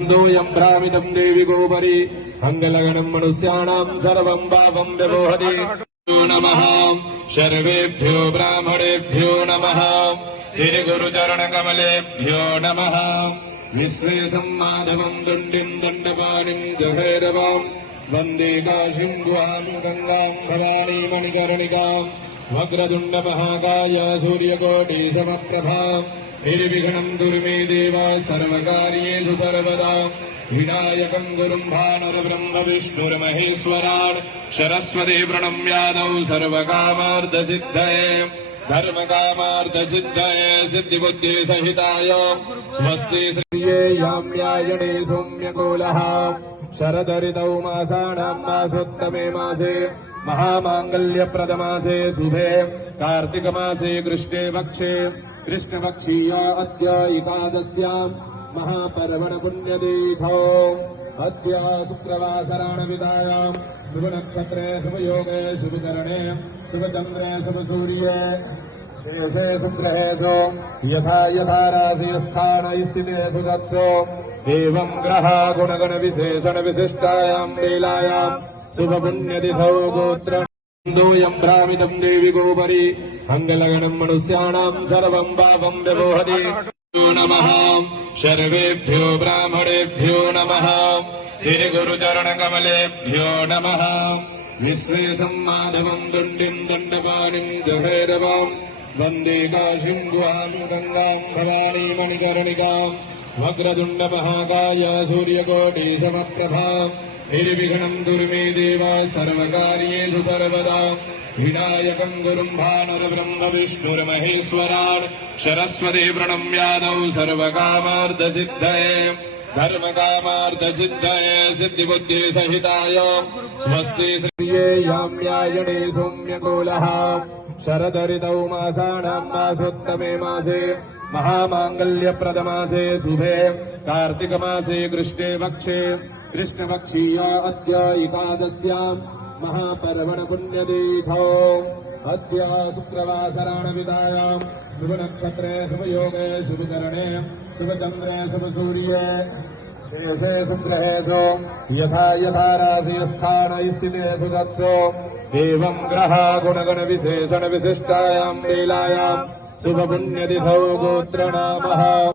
दोऽयम् भ्रामितम् देवि गोपरि मङ्गलगणम् मनुष्याणाम् सर्वम् पापम् व्यवोहति यो नमः सर्वेभ्यो ब्राह्मणेभ्यो नमः श्रीगुरुचरणकमलेभ्यो नमः विश्वेशम् माधवम् दण्डिम् दण्डपाणिम् जभैरवाम् वन्दे काशीम् गुहाम् गङ्गाम् भवानी मणिकर्णिकाम् वक्रतुण्डमहाकाय सूर्यकोटि निर्विघ्नम् गुरु मे देव सर्वकार्येषु सर्वदा। विनायकम् गुरुम् विष्णुर्महेश्वरान्। सरस्वती प्रणम्यादौ सर्वकामार्धसिद्धये। धर्मकामार्धसिद्धये सिद्धिबुद्धिसहिताय। स्वस्ति श्रिये याम्यायणे सौम्यकोलः शरदरितौ मासानाम् मासोत्तमे मासे महामाङ्गल्यप्रदमासे शुभे, कार्तिकमासे कृष्णे पक्षे कृष्णपक्षीया अद्य एकादश्याम् महापर्वणपुण्यतीथौ अद्य शुक्रवासराणविदायाम् शुभनक्षत्रे शुभयोगे शुभकरणे, शुभचन्द्रे शुभसूर्ये, शेषे सुग्रहेषु यथा यथा राशिस्थान स्थितेषु गच्छो एवम् ग्रह गुणगण विशिष्टायाम् लीलायाम् శుభపుణ్యతిథౌ గోత్ర ం భ్రామితం దేవి గోపరి అంగలగణం మనుష్యాణం సర్వం పాపం వ్యవోహతి నమ సర్వేభ్యో బ్రాహ్మణేభ్యో నమ శ్రీ గురుచరణకమలేభ్యో నమ విశ్వేశం మాధవం దుండిం దండపాణిం జభైరవాం వందే కాశీం గుహాను గంగాం భవానీ మణికరణికాం वक्रतुण्डमहाकाय सूर्यकोटि समप्रभा। निर्विघ्नम् गुरु मे देव सर्वकार्येषु सर्वदा। विनायकम् गुरुम् भानरब्रह्म विष्णुर्महेश्वरान्। सरस्वती प्रणम्यादौ सर्वकामार्धसिद्धये। धर्मकामार्धसिद्धये सिद्धिबुद्धिसहिताय स्वस्ति श्रिये याम्यायणे सौम्यकोलः शरदरितौ मासानाम् मासोत्तमे मासे महामाङ्गल्यप्रदमासे शुभे, कार्तिकमासे कृष्णे पक्षे कृष्णपक्षीया अद्य एकादश्याम् महापर्वणपुण्यतीथौ, अद्य शुक्रवासराणविदायाम् शुभनक्षत्रे शुभयोगे, शुभकरणे, शुभचन्द्रे, शुभसूर्ये, शेषे सुग्रहेषु यथा यथा राशिस्थान स्थितेषु गच्छो एवम् ग्रह गुणगण विशेषण विशिष्टायाम् लीलायाम् शुभपुण्यतिथौ गोत्रनामः